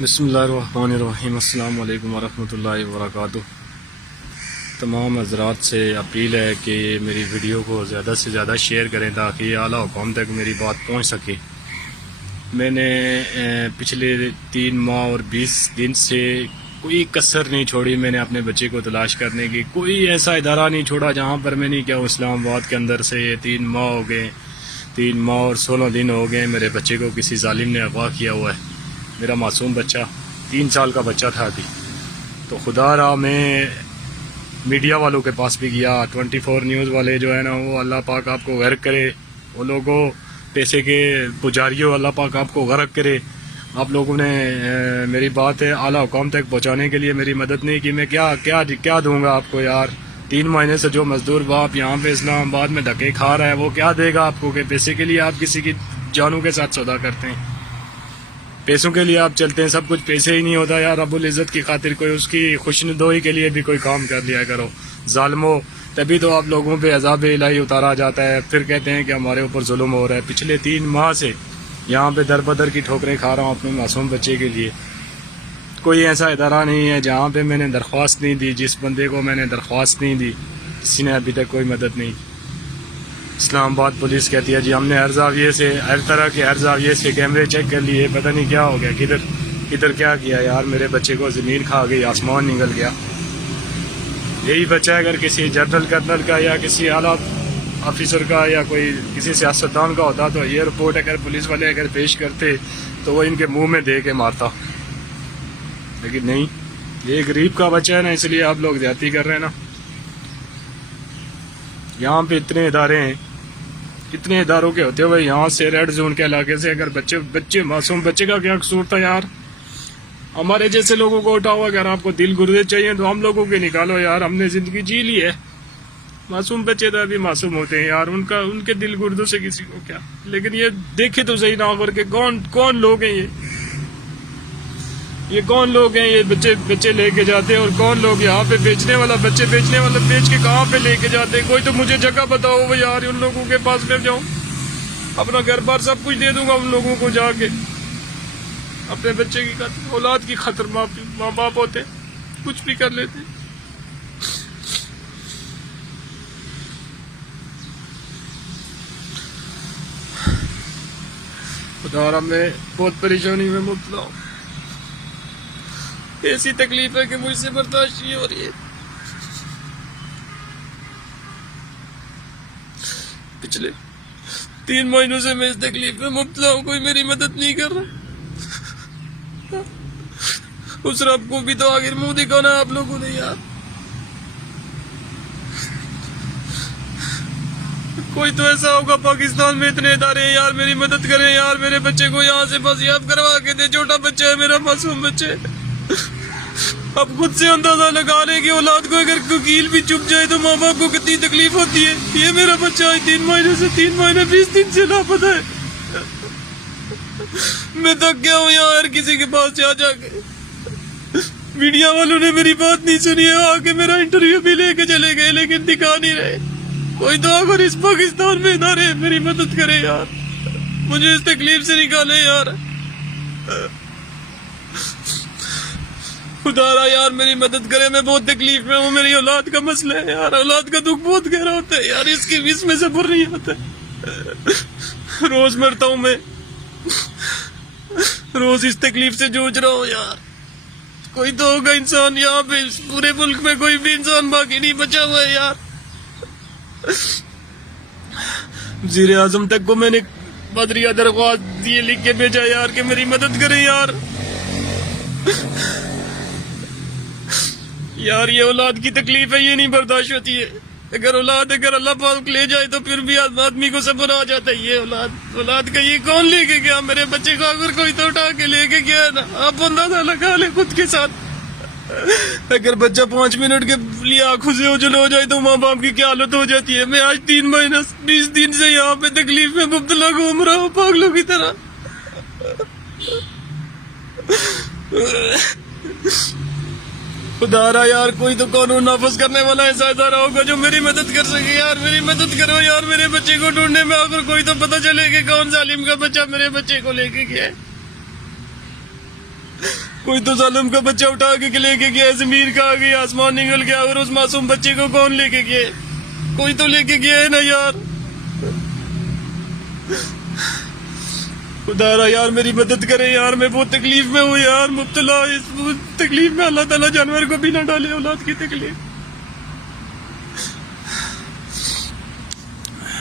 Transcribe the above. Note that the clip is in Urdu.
بسم اللہ الرحمن الرحیم۔ السلام علیکم ورحمۃ اللہ وبرکاتہ۔ تمام حضرات سے اپیل ہے کہ میری ویڈیو کو زیادہ سے زیادہ شیئر کریں تاکہ اعلیٰ حکام تک میری بات پہنچ سکے۔ میں نے پچھلے 3 ماہ اور 20 دن سے کوئی کسر نہیں چھوڑی، میں نے اپنے بچے کو تلاش کرنے کی کوئی ایسا ادارہ نہیں چھوڑا جہاں پر میں نہیں کیا اسلام آباد کے اندر سے 3 ماہ ہو گئے، 3 ماہ اور 16 دن ہو گئے میرے بچے کو کسی ظالم نے اغوا کیا ہوا ہے۔ میرا معصوم بچہ 3 سال کا بچہ تھا ابھی۔ تو خدا را میں میڈیا والوں کے پاس بھی گیا، 24 نیوز والے جو ہے نا، وہ اللہ پاک آپ کو غرق کرے، وہ لوگوں پیسے کے پجاریوں اللہ پاک آپ کو غرق کرے۔ آپ لوگوں نے میری بات اعلیٰ حکام تک پہنچانے کے لیے میری مدد نہیں کی۔ میں کیا دوں گا آپ کو یار؟ 3 مہینے سے جو مزدور باپ یہاں پہ اسلام آباد میں دھکے کھا رہا ہے وہ کیا دے گا آپ کو کہ پیسے کے لیے آپ کسی کی جانوں کے ساتھ سودا کرتے ہیں؟ پیسوں کے لیے آپ چلتے ہیں، سب کچھ پیسے ہی نہیں ہوتا یار۔ رب العزت کی خاطر کوئی اس کی خوشنودی کے لیے بھی کوئی کام کر لیا کرو ظالمو، تبھی تو آپ لوگوں پہ عذاب الہی اتارا جاتا ہے۔ پھر کہتے ہیں کہ ہمارے اوپر ظلم ہو رہا ہے۔ پچھلے 3 ماہ سے یہاں پہ در بدر کی ٹھوکریں کھا رہا ہوں اپنے معصوم بچے کے لیے۔ کوئی ایسا ادارہ نہیں ہے جہاں پہ میں نے درخواست نہیں دی، جس بندے کو میں نے درخواست نہیں دی کسی نے ابھی تک کوئی مدد نہیں۔ اسلام آباد پولیس کہتی ہے جی ہم نے ہر زاویے سے، ہر طرح کے ہر زاویے سے کیمرے چیک کر لیے، پتہ نہیں کیا ہو گیا، کدھر کیا کیا یار۔ میرے بچے کو زمین کھا گئی، آسمان نگل گیا۔ یہی بچہ اگر کسی جنرل کرنل کا یا کسی اعلیٰ آفیسر کا یا کوئی کسی سیاستدان کا ہوتا تو یہ رپورٹ اگر پولیس والے اگر پیش کرتے تو وہ ان کے منہ میں دے کے مارتا، لیکن نہیں، یہ غریب کا بچہ ہے نا، اس لیے آپ لوگ زیادتی کر رہے ہیں نا۔ یہاں پہ اتنے ادارے ہیں، اتنے اداروں کے ہوتے ہوئے یہاں سے ریڈ زون کے علاقے سے اگر بچے معصوم بچے کا کیا قصور تھا یار؟ ہمارے جیسے لوگوں کو اٹھاؤ، اگر آپ کو دل گردے چاہیے تو ہم لوگوں کے نکالو یار، ہم نے زندگی جی لی ہے۔ معصوم بچے تو ابھی معصوم ہوتے ہیں یار، ان کے دل گردوں سے کسی کو کیا۔ لیکن یہ دیکھے تو صحیح نہ کر کے کون لوگ ہیں یہ کون لوگ ہیں؟ یہ بچے لے کے جاتے ہیں، اور کون لوگ یہاں پہ بچے بیچنے والا بیچ کے کہاں پہ لے کے جاتے ہیں؟ کوئی تو مجھے جگہ بتاؤ وہ یار، ان لوگوں کے پاس میں جاؤں، اپنا گھر بار سب کچھ دے دوں گا ان لوگوں کو جا کے۔ اپنے بچے کی خاطر، اولاد کی خاطر ماں باپ ہوتے کچھ بھی کر لیتے۔ خدا را میں بہت پریشانی میں مبتلا ہوں، ایسی تکلیف ہے کہ مجھ سے برداشت نہیں ہو رہی ہے۔ پچھلے 3 مہینوں سے میں اس تکلیف میں مبتلا ہوں، کوئی میری مدد نہیں کر رہا۔ اس رب کو بھی تو آخر منہ دکھانا ہے آپ لوگوں نے یار۔ کوئی تو ایسا ہوگا پاکستان میں، اتنے ادارے ہیں یار، میری مدد کریں یار، میرے بچے کو یہاں سے بازیاب کروا کے دے۔ چھوٹا بچہ ہے میرا، معصوم بچے۔ اب خود سے اندازہ لگا لیں کہ اولاد کو اگر وکیل بھی چپ جائے تو ماں باپ کو کتنی تکلیف ہوتی ہے۔ یہ میرا بچہ 3 مہینے 20 دن سے لاپتہ ہے۔ میں تک گیا ہوں یہاں ہر کسی کے پاس جا کے۔ میڈیا والوں نے میری بات نہیں سنی ہے، آ کے میرا انٹرویو بھی لے کے چلے گئے، لیکن دکھا نہیں رہے۔ کوئی تو اگر اس پاکستان میں ادارے میری مدد کرے یار، مجھے اس تکلیف سے نکالے یار۔ خدا را یار میری مدد کرے، میں بہت تکلیف میں ہوں، میری اولاد کا مسئلہ ہے یار، اولاد کا دکھ بہت گہرا ہوتا ہے یار، اس میں صبر نہیں آتا ہے۔ روز مرتا ہوں میں، روز اس تکلیف سے جوجھ رہا ہوں یار۔ کوئی تو ہوگا انسان یہاں پہ، پورے ملک میں کوئی بھی انسان باقی نہیں بچا ہوا ہے یار۔ وزیر اعظم تک کو میں نے بدریہ درخواست یہ لکھ کے بھیجا یار کہ میری مدد کریں یار۔ یار یہ اولاد کی تکلیف ہے، یہ نہیں برداشت ہوتی ہے۔ اگر اللہ پاک لے جائے تو پھر بھی آدمی کو صبر آ جاتا ہے۔ یہ اولاد کا یہ کون لے کے گیا؟ میرے بچے کو اگر کوئی تو اٹھا کے لے کے گیا نا، آپ اندازہ لگا لیں خود کے ساتھ۔ اگر بچہ 5 منٹ کے لیے آنکھوں سے اوجھل ہو جائے تو ماں باپ کی کیا حالت ہو جاتی ہے۔ میں آج 3 مہینے 20 دن سے یہاں پہ تکلیف میں مبتلا گھوم رہا ہوں پاگلوں کی طرح۔ خدا را یار کوئی تو قانون نافذ کرنے والا ایسا ادارہ ہوگا جو میری مدد کر سکے یار، میری مدد کرو یار۔ میرے بچے کو ڈھونڈنے میں اگر کوئی تو پتہ چلے کہ کون ظالم کا بچہ میرے بچے کو لے کے گیا ہے۔ کوئی تو ظالم کا بچہ اٹھا کے لے کے گیا، زمین کا آ گئی، آسمان نکل گیا، اور اس معصوم بچے کو کون لے کے گیا؟ کوئی تو لے کے گیا ہے نا یار۔ خدا را یار میری مدد کرے یار، میں بہت تکلیف میں ہوں یار، مبتلا اس تکلیف میں، اللہ تعالیٰ جانور کو بھی نہ ڈالے اولاد کی تکلیف۔